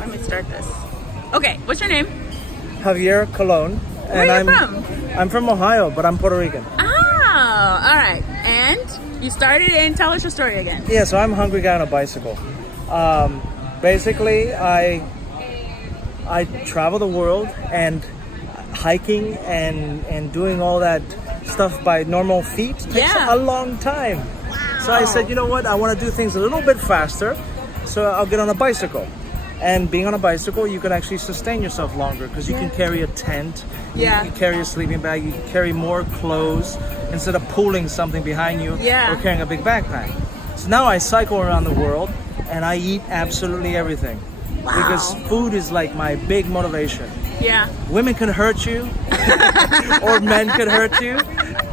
let me start this. Okay, what's your name? Javier Colon. Where are you from? I'm from Ohio, but I'm Puerto Rican. Oh, all right. And you started and tell us your story again. Yeah, so I'm Hungryguyonabicycle. Basically, I travel the world and hiking and doing all that stuff by normal feet takes a long time. Wow. So I said, you know what? I want to do things a little bit faster, so I'll get on a bicycle. And being on a bicycle, you can actually sustain yourself longer because you can carry a tent, you can carry a sleeping bag, you can carry more clothes instead of pulling something behind you or carrying a big backpack. So now I cycle around the world and I eat absolutely everything. Wow. Because food is like my big motivation. Yeah. Women can hurt you or men can hurt you,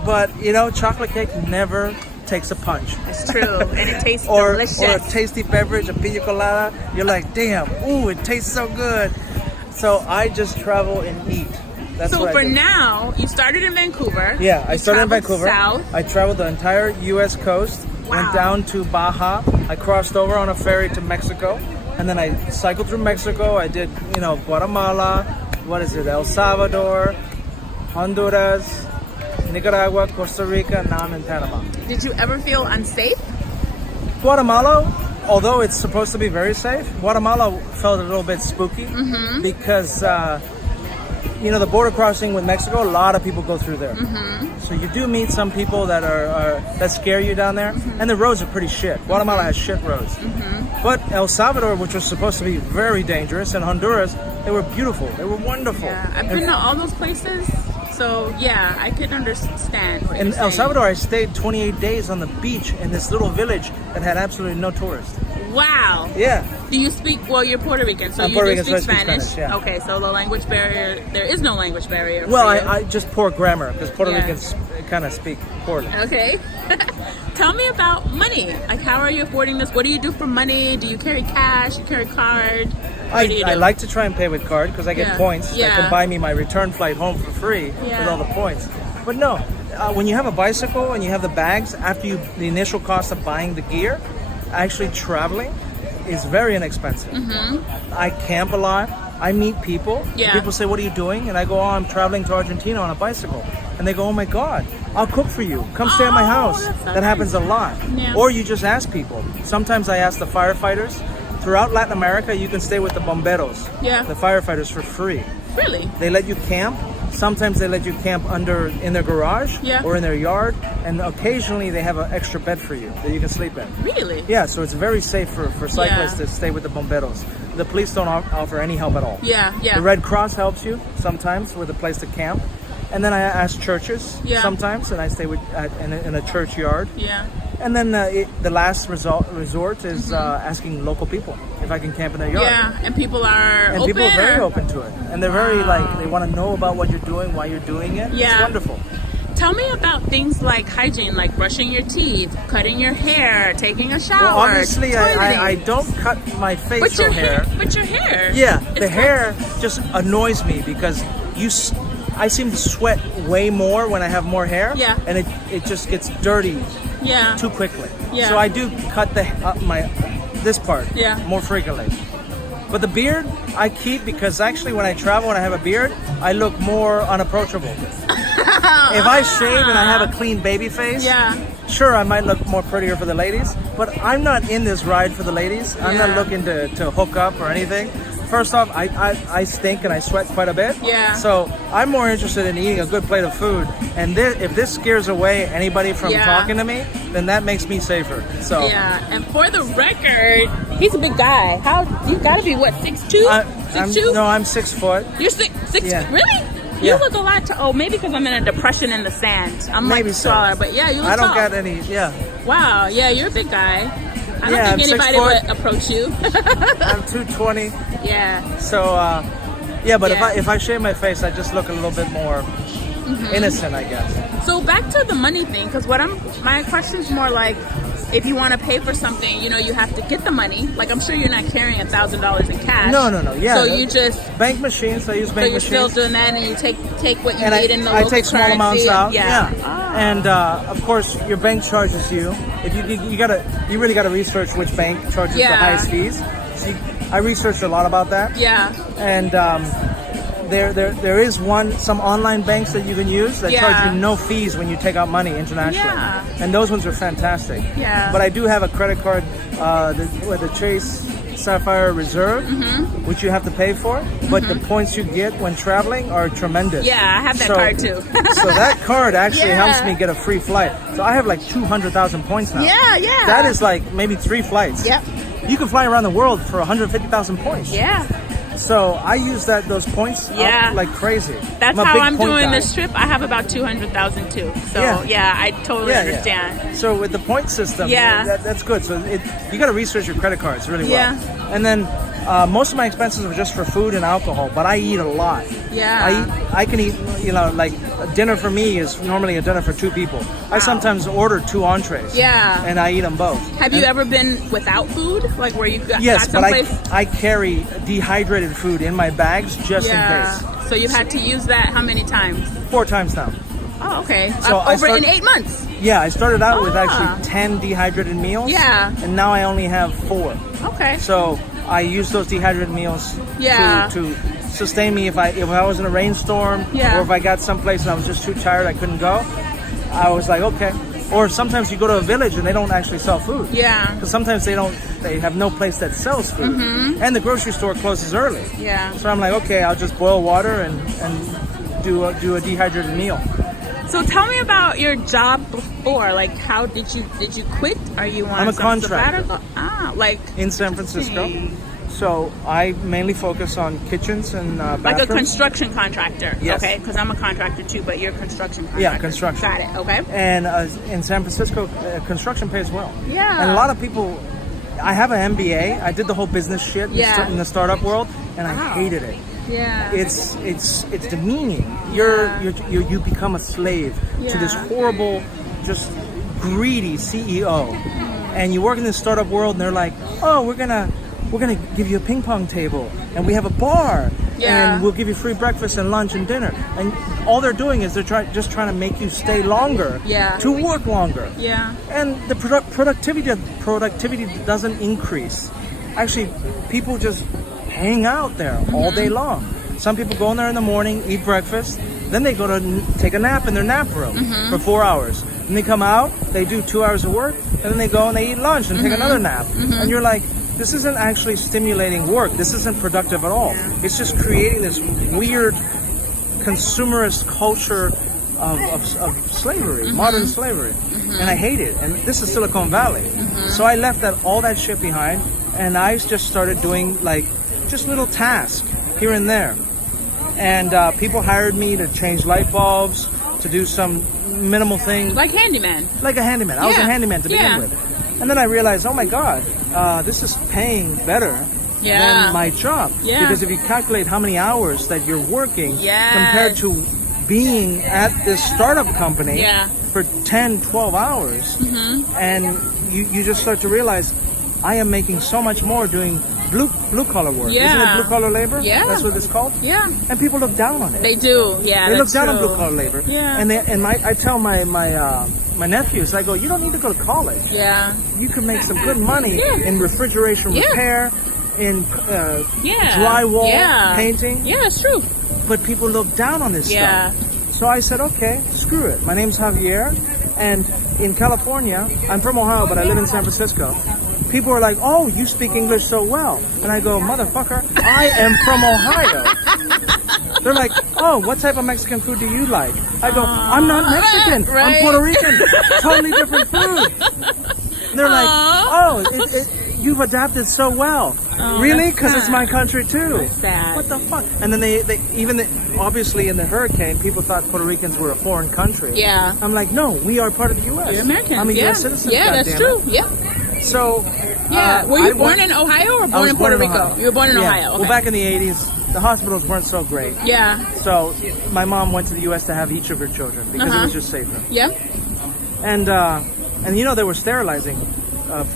but you know, chocolate cake never takes a punch. It's true, and it tastes delicious. Or a tasty beverage, a pina colada, you're like, damn, ooh, it tastes so good. So I just travel and eat. That's so what for I do. now, you started in Vancouver. Yeah, I started in Vancouver. South. I traveled the entire U.S. coast, went down to Baja. I crossed over on a ferry to Mexico, and then I cycled through Mexico. I did, you know, Guatemala, El Salvador, Honduras, Nicaragua, Costa Rica, and now I'm in Panama. Did you ever feel unsafe? Guatemala, although it's supposed to be very safe, Guatemala felt a little bit spooky because, you know, the border crossing with Mexico, a lot of people go through there. So you do meet some people that that scare you down there, and the roads are pretty shit. Guatemala has shit roads. But El Salvador, which was supposed to be very dangerous, and Honduras, they were beautiful. They were wonderful. Yeah, I've been to all those places. So yeah, I could understand what In you're saying. El Salvador, I stayed 28 days on the beach in this little village that had absolutely no tourists. Wow. Yeah. Do you speak, well, you're Puerto Rican, so I'm you Puerto do Rican, so I speak speak Spanish. Spanish, yeah. Okay, so the language barrier, there is no language barrier. Well, for you. I just poor grammar because Puerto Ricans kind of speak poorly. Okay. Tell me about money. Like, how are you affording this? What do you do for money? Do you carry cash? You carry card? I like to try and pay with card because I get points that can buy me my return flight home for free with all the points. But no, when you have a bicycle and you have the bags, after the initial cost of buying the gear, actually traveling is very inexpensive. I camp a lot. I meet people. People say, what are you doing? And I go, oh, I'm traveling to Argentina on a bicycle. And they go, oh my God, I'll cook for you. Come stay at my house. That happens a lot. Or you just ask people. Sometimes I ask the firefighters. Throughout Latin America, you can stay with the bomberos, the firefighters, for free. Really? They let you camp. Sometimes they let you camp in their garage or in their yard, and occasionally they have an extra bed for you that you can sleep in. Really? Yeah, so it's very safe for cyclists to stay with the bomberos. The police don't offer any help at all. The Red Cross helps you sometimes with a place to camp. And then I ask churches sometimes, and I stay in a churchyard. And then the last resort is asking local people if I can camp in their yard. And people are open. People are very open to it, and they're very they want to know about what you're doing, why you're doing it. It's wonderful. Tell me about things like hygiene, like brushing your teeth, cutting your hair, taking a shower. Well, obviously, I don't cut my facial hair. But your hair. Yeah, the hair just annoys me because I seem to sweat way more when I have more hair. And it just gets dirty too quickly. So I do cut this part more frequently. But the beard I keep because actually when I travel and I have a beard, I look more unapproachable. If I shave and I have a clean baby face, sure, I might look more prettier for the ladies, but I'm not in this ride for the ladies. I'm not looking to hook up or anything. First off, I stink and I sweat quite a bit. So I'm more interested in eating a good plate of food. And if this scares away anybody from talking to me, then that makes me safer. So and for the record, he's a big guy. You gotta be what, 6'2"? 6'2"? No, I'm 6 foot. You're 6 really? You look a lot tall. Oh, maybe because I'm in a depression in the sand. I'm maybe like taller, but you look tall. I don't got any. Wow, you're a big guy. I don't think anybody would approach you. I'm 220. So, but if I shave my face, I just look a little bit more innocent, I guess. So back to the money thing, because my question's more like, if you want to pay for something, you have to get the money. Like, I'm sure you're not carrying $1,000 in cash. No. So you just bank machines. I use bank machines. So you're still doing that, and you take what you need in the local I take small amounts out. Oh. And of course, your bank charges you. If you really gotta research which bank charges the highest fees. So I researched a lot about that. Yeah. And there is some online banks that you can use that charge you no fees when you take out money internationally. Yeah. And those ones are fantastic. Yeah. But I do have a credit card with the Chase Sapphire Reserve, which you have to pay for, but the points you get when traveling are tremendous. Yeah, I have that card too. So that card actually helps me get a free flight. So I have like 200,000 points now. Yeah. That is like maybe 3 flights. Yep. You can fly around the world for 150,000 points. Yeah. So I use those points up like crazy. That's how I'm doing this trip. I have about 200,000 too. So I totally understand. Yeah. So with the point system, that's good. So you got to research your credit cards really well. And then most of my expenses are just for food and alcohol, but I eat a lot. Yeah. I can eat, like a dinner for me is normally a dinner for 2 people. I sometimes order 2 entrees. Yeah. And I eat them both. Have you ever been without food? Like where you got Yes, but someplace? I carry dehydrated food in my bags just in case. So you've had to use that how many times? 4 times now. Oh, okay. So in 8 months? Yeah, I started out with actually 10 dehydrated meals. Yeah. And now I only have 4. Okay. So I use those dehydrated meals to sustain me if I was in a rainstorm or if I got someplace and I was just too tired I couldn't go. I was like, okay. Or sometimes you go to a village and they don't actually sell food. Yeah. Because sometimes they have no place that sells food. And the grocery store closes early. Yeah. So I'm like, okay, I'll just boil water and do a dehydrated meal. So tell me about your job before. Like, how did you quit? Are you on I'm a contractor. Like in San Francisco. So I mainly focus on kitchens and bathrooms. Like a construction contractor. Yes. Okay, because I'm a contractor too, but you're a construction contractor. Yeah, construction. Got it. Okay. And in San Francisco, construction pays well. Yeah. And a lot of people. I have an MBA. I did the whole business shit in the startup world, and I hated it. Yeah. It's demeaning. You become a slave to this horrible, just greedy CEO, and you work in this startup world, and they're like, oh, we're gonna give you a ping pong table, and we have a bar, and we'll give you free breakfast and lunch and dinner, and all they're doing is they're just trying to make you stay longer, to work longer, and the productivity doesn't increase. Actually, people just hang out there all day long. Some people go in there in the morning, eat breakfast, then they go to take a nap in their nap room for 4 hours. And they come out, they do 2 hours of work, and then they go and they eat lunch and take another nap. And you're like, this isn't actually stimulating work. This isn't productive at all. It's just creating this weird consumerist culture of slavery, modern slavery. And I hate it. And this is Silicon Valley. So I left all that shit behind, and I just started doing like just little tasks here and there. And people hired me to change light bulbs, to do some minimal thing. Like handyman. Like a handyman. I was a handyman to begin with. And then I realized, oh my God, this is paying better than my job. Because if you calculate how many hours that you're working compared to being at this startup company for 10, 12 hours, and you just start to realize, I am making so much more doing blue collar work. Isn't it blue collar labor? Yeah. That's what it's called? Yeah. And people look down on it. They do, yeah. They look down on blue collar labor. Yeah. And I tell my nephews, I go, you don't need to go to college. Yeah. You can make some good money in refrigeration repair, in drywall painting. Yeah, it's true. But people look down on this stuff. So I said, okay, screw it. My name's Javier, and in California, I'm from Ohio, but I live in San Francisco. People are like, oh, you speak English so well. And I go, motherfucker, I am from Ohio. They're like, oh, what type of Mexican food do you like? I go, I'm not Mexican. Right. I'm Puerto Rican. Totally different food. And they're like, oh, you've adapted so well. Really? Because it's my country too. That's sad. What the fuck? And then obviously in the hurricane, people thought Puerto Ricans were a foreign country. Yeah. I'm like, no, we are part of the U.S. You're American. I'm a U.S. citizen. Yeah, that's true. Yeah. So, were you born in Ohio or born in Puerto Rico? You were born in Ohio. Okay. Well, back in the 80s, the hospitals weren't so great. Yeah. So my mom went to the U.S. to have each of her children because it was just safer. Yeah. And they were sterilizing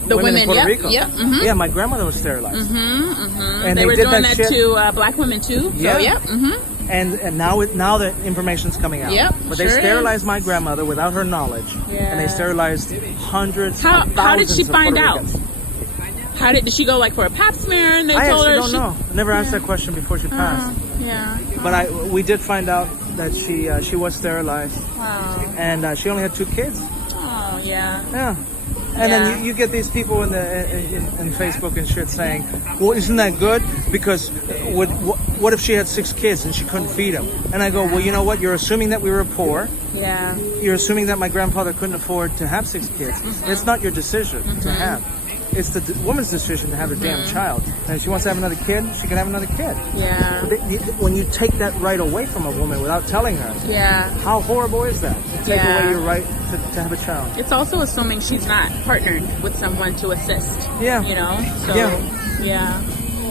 the women in Puerto Rico. Yeah. Yeah, my grandmother was sterilized. And they were doing that to black women too. Yeah. So, yeah. And now the information's coming out. Yep, but they sterilized my grandmother without her knowledge, and they sterilized hundreds of thousands How did she find of out? How did she go, like, for a pap smear? And they told her don't know. I never asked that question before she passed. Yeah. But we did find out that she was sterilized. Wow. And she only had 2 kids. Oh, yeah. Yeah. And then you get these people in Facebook and shit saying, well, isn't that good? Because what if she had 6 kids and she couldn't feed them? And I go, well, you know what? You're assuming that we were poor. Yeah. You're assuming that my grandfather couldn't afford to have 6 kids. It's not your decision to have. It's the woman's decision to have a damn child. And if she wants to have another kid, she can have another kid. Yeah. When you take that right away from a woman without telling her, how horrible is that? To take away your right to have a child. It's also assuming she's not partnered with someone to assist. Yeah. You know?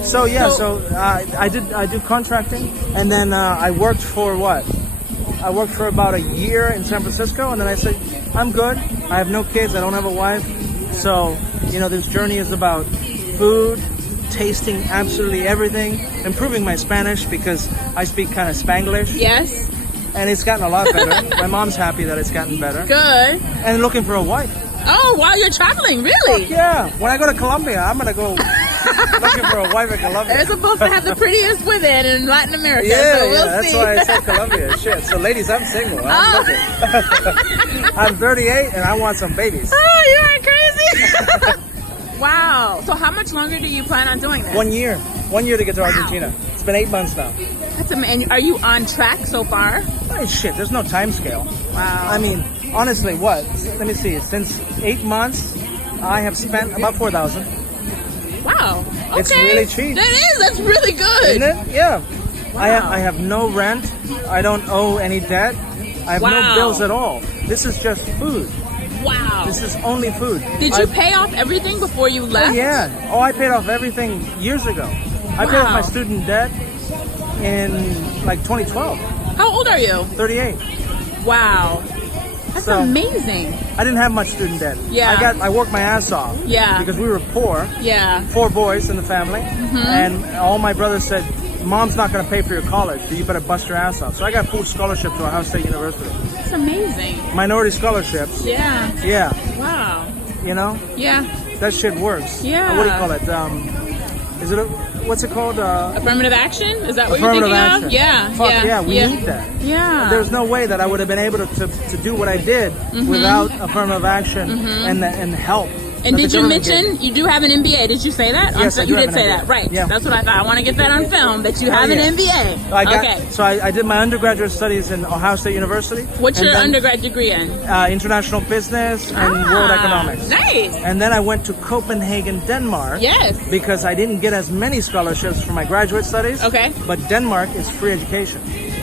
So, yeah. So I do contracting, and then I worked for what? I worked for about a year in San Francisco, and then I said, I'm good. I have no kids. I don't have a wife. So, this journey is about food, tasting absolutely everything, improving my Spanish because I speak kind of Spanglish. Yes. And it's gotten a lot better. My mom's happy that it's gotten better. Good. And looking for a wife. Oh, while you're traveling, really? Yeah. When I go to Colombia, I'm going to go looking for a wife in Colombia. They're supposed to have the prettiest women in Latin America. Yeah, so we'll that's see. why I said Colombia. Shit. So, ladies, I'm single. I'm looking. I'm 38 and I want some babies. Oh, you are crazy. Wow. So how much longer do you plan on doing this? 1 year. 1 year to get to Argentina. It's been 8 months now. That's amazing. Are you on track so far? Oh, shit, there's no time scale. Wow. I mean, honestly, what? Let me see. Since 8 months, I have spent about $4,000. Wow. Okay. It's really cheap. That is. That's really good. Isn't it? Yeah. Wow. I have no rent. I don't owe any debt. I have no bills at all. This is just food. Wow. This is only food. Did you pay off everything before you left? Oh, yeah. Oh, I paid off everything years ago. I paid off my student debt in like 2012. How old are you? 38. Wow. That's amazing. I didn't have much student debt. Yeah. I worked my ass off. Yeah. Because we were poor. Yeah. 4 boys in the family. And all my brothers said, Mom's not going to pay for your college, so you better bust your ass off. So I got full scholarship to Ohio State University. That's amazing. Minority scholarships. Yeah. Yeah. Wow. Yeah. That shit works. Yeah. What do you call it? Is it what's it called? Affirmative action? Is that what you're thinking of? Yeah. Fuck yeah, we need that. Yeah. There's no way that I would have been able to do what I did without affirmative action and help. And did you mention you do have an MBA? Did you say that? Yes, you did say that, right? Yeah. That's what I thought. I want to get that on film that you have an MBA. So I did my undergraduate studies in Ohio State University. What's your undergrad degree in? International business and world economics. Nice. And then I went to Copenhagen, Denmark. Yes. Because I didn't get as many scholarships for my graduate studies. Okay. But Denmark is free education.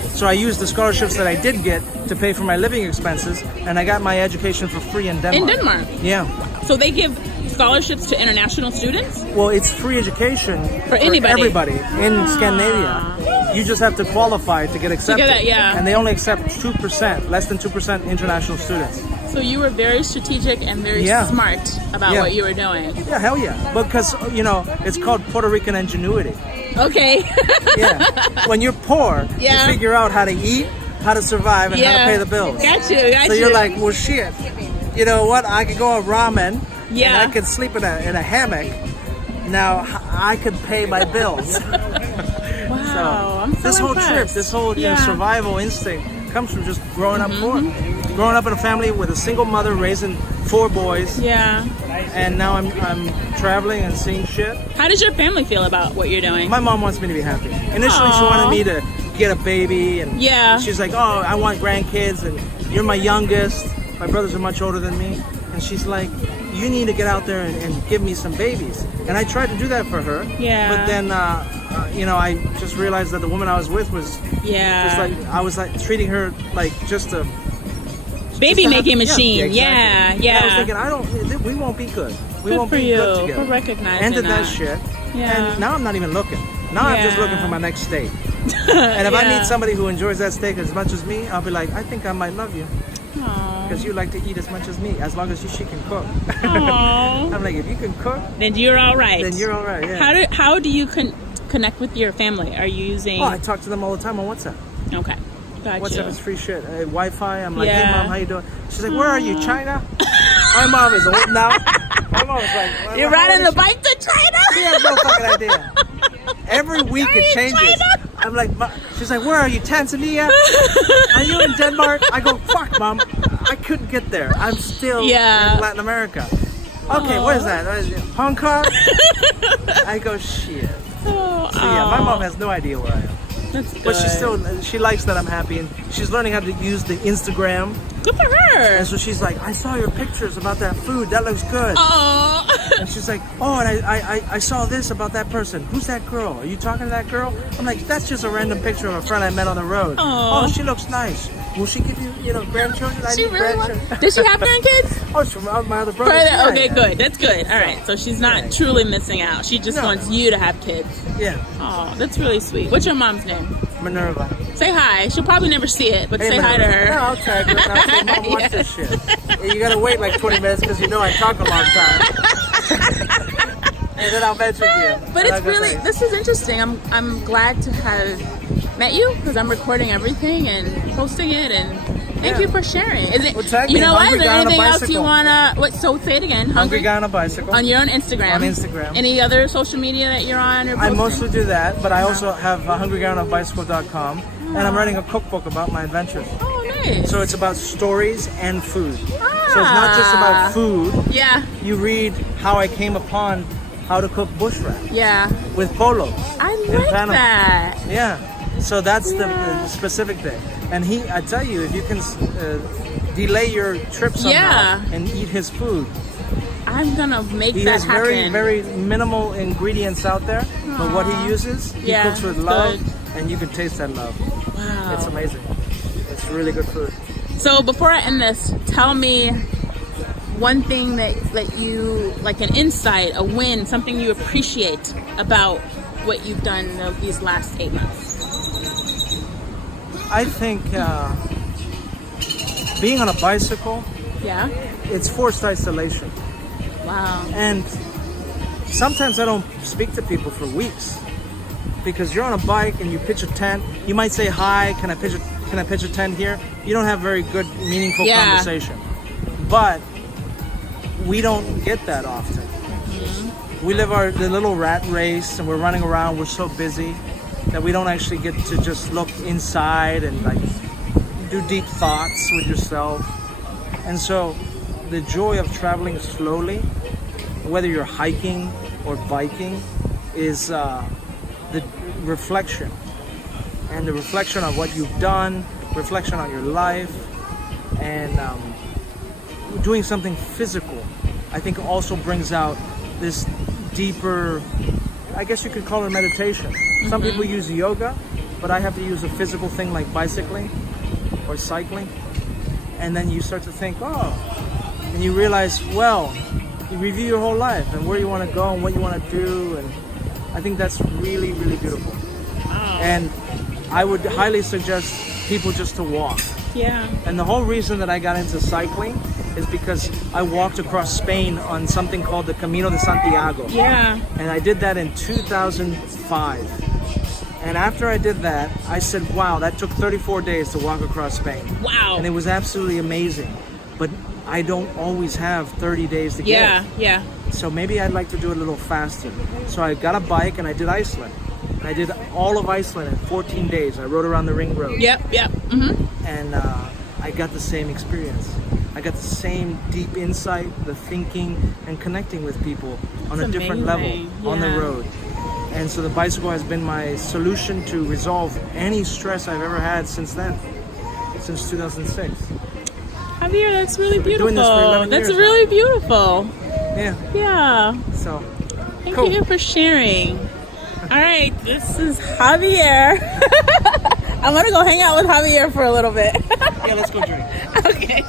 So I used the scholarships that I did get to pay for my living expenses, and I got my education for free in Denmark. In Denmark? Yeah. So they give scholarships to international students? Well, it's free education for everybody in Scandinavia. You just have to qualify to get accepted. And they only accept 2%, less than 2% international students. So you were very strategic and very smart about what you were doing. Yeah, hell yeah. Because, it's called Puerto Rican ingenuity. Okay. When you're poor, you figure out how to eat, how to survive, and how to pay the bills. Got you. So you're like, well, shit. You know what? I could go on ramen. And I could sleep in a hammock. Now I could pay my bills. Wow. I'm so this whole impressed. trip, this whole survival instinct comes from just growing up poor. Growing up in a family with a single mother raising 4 boys. Yeah. And now I'm traveling and seeing shit. How does your family feel about what you're doing? My mom wants me to be happy. Initially, she wanted me to get a baby, and she's like, "Oh, I want grandkids, and you're my youngest. My brothers are much older than me." And she's like, "You need to get out there and give me some babies." And I tried to do that for her. Yeah. But then, I just realized that the woman I was with was just like, I was like treating her like just a baby making machine. Yeah, exactly. And I was thinking, we won't be good. We won't be good together. For recognizing Ended that shit. Yeah. And now I'm not even looking. Now I'm just looking for my next steak. And if I meet somebody who enjoys that steak as much as me, I'll be like, I think I might love you. Because you like to eat as much as me, as long as she can cook. I'm like, if you can cook, then you're all right. Then you're all right. Yeah. How do you connect with your family? Are you using? Oh, I talk to them all the time on WhatsApp. Okay. Gotcha. WhatsApp is free shit. Wi-Fi. I'm like, hey mom, how you doing? She's like, where are you, China? My mom is old now. My mom was like, well, you're riding the bike to China? She has no fucking idea. Every week it changes. I'm like, she's like, where are you, Tanzania? Are you in Denmark? I go, fuck, Mom. I couldn't get there. I'm still in Latin America. Okay, what is that? Hong Kong? I go, shit. So yeah, my mom has no idea where I am. That's good. But she likes that I'm happy, and she's learning how to use the Instagram. Good for her. And so she's like, I saw your pictures about that food. That looks good. Oh. And she's like, oh, and I saw this about that person. Who's that girl? Are you talking to that girl? I'm like, that's just a random picture of a friend I met on the road. Oh, she looks nice. Will she give you, grandchildren? She really Does she have grandkids? Oh, it's from my other brother. Okay, good. That's good. All right. So she's not truly missing out. She just wants you to have kids. Yeah. Oh, that's really sweet. What's your mom's name? Minerva. Say hi. She'll probably never see it, but say Minerva. hi to her. No, I'll tag her. And I'll say, Mom, watch this shit. You gotta wait like 20 minutes because you know I talk a long time. And then I'll mention you. But it's really, this is interesting. I'm glad to have met you because I'm recording everything and posting it, and thank you for sharing. Is it? You know what? Is there anything else you wanna? So say it again. Hungryguyonabicycle. On your own Instagram. On Instagram. Any other social media that you're on? Or I mostly do that, but I also have Hungryguyonabicycle.com, and I'm writing a cookbook about my adventures. Oh, nice. So it's about stories and food. So it's not just about food. Yeah. You read how I came upon how to cook bush rat. Yeah. With polos. I like that. Yeah. So that's the specific thing. And I tell you, if you can delay your trip somehow and eat his food. I'm gonna make that happen. He has very, very minimal ingredients out there, but what he uses, he cooks with love, and you can taste that love. Wow. It's amazing. It's really good food. So before I end this, tell me one thing that you, like an insight, a win, something you appreciate about what you've done these last 8 months. I think being on a bicycle, it's forced isolation. Wow. And sometimes I don't speak to people for weeks because you're on a bike and you pitch a tent. You might say, hi, can I pitch a tent here? You don't have very good, meaningful conversation. But we don't get that often. We live the little rat race and we're running around. We're so busy that we don't actually get to just look inside and like do deep thoughts with yourself. And so the joy of traveling slowly, whether you're hiking or biking, is the reflection. And the reflection of what you've done, reflection on your life, and doing something physical, I think also brings out this deeper, I guess you could call it meditation. Some people use yoga, but I have to use a physical thing like bicycling or cycling. And then you start to think, and you realize, you review your whole life and where you want to go and what you want to do. And I think that's really, really beautiful. Wow. And I would highly suggest people just to walk. Yeah. And the whole reason that I got into cycling is because I walked across Spain on something called the Camino de Santiago. Yeah. And I did that in 2005. And after I did that, I said, wow, that took 34 days to walk across Spain. Wow. And it was absolutely amazing. But I don't always have 30 days to get. Yeah. So maybe I'd like to do it a little faster. So I got a bike and I did Iceland. I did all of Iceland in 14 days. I rode around the ring road. Yep. Mm-hmm. And I got the same experience. I got the same deep insight, the thinking, and connecting with people on a different level on the road. And so the bicycle has been my solution to resolve any stress I've ever had since then, since 2006. Javier, that's really beautiful. Doing this for 11 that's years really now. Beautiful. Yeah. Yeah. So, Thank you for sharing. All right, this is Javier. I'm gonna go hang out with Javier for a little bit. Yeah, let's go drink. Okay.